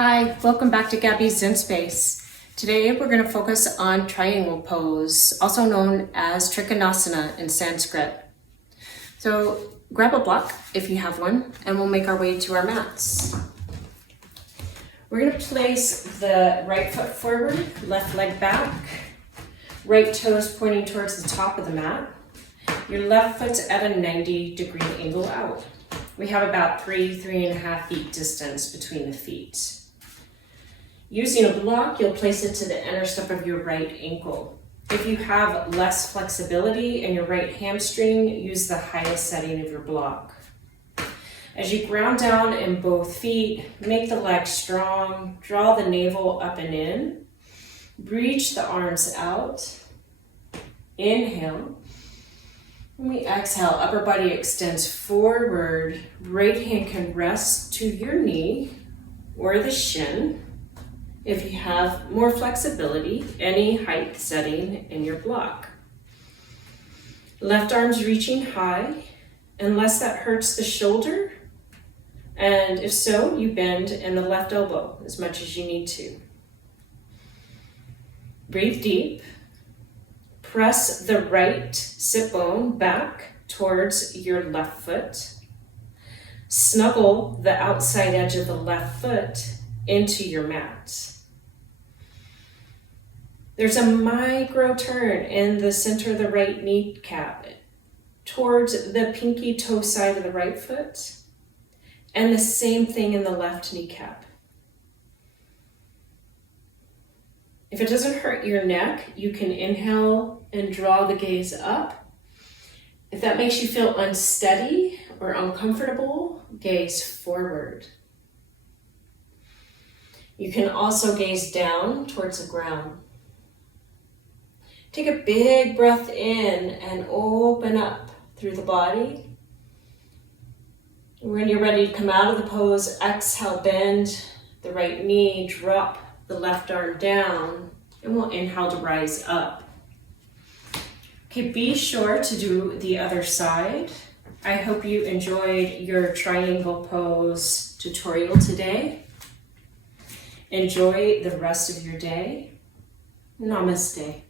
Hi, welcome back to Gabby's Zen Space. Today we're going to focus on triangle pose, also known as Trikonasana in Sanskrit. So grab a block if you have one, and we'll make our way to our mats. We're going to place the right foot forward, left leg back, right toes pointing towards the top of the mat. Your left foot's at a 90-degree angle out. We have about 3.5 feet distance between the feet. Using a block, you'll place it to the inner step of your right ankle. If you have less flexibility in your right hamstring, use the highest setting of your block. As you ground down in both feet, make the legs strong, draw the navel up and in, reach the arms out, inhale. When we exhale, upper body extends forward, right hand can rest to your knee or the shin. If you have more flexibility, any height setting in your block. Left arm's reaching high, unless that hurts the shoulder. And if so, you bend in the left elbow as much as you need to. Breathe deep. Press the right sit bone back towards your left foot. Snuggle the outside edge of the left foot into your mat. There's a micro turn in the center of the right kneecap towards the pinky toe side of the right foot, and the same thing in the left kneecap. If it doesn't hurt your neck, you can inhale and draw the gaze up. If that makes you feel unsteady or uncomfortable, gaze forward. You can also gaze down towards the ground. Take a big breath in and open up through the body. When you're ready to come out of the pose, exhale, bend the right knee, drop the left arm down, and we'll inhale to rise up. Okay, be sure to do the other side. I hope you enjoyed your triangle pose tutorial today. Enjoy the rest of your day. Namaste.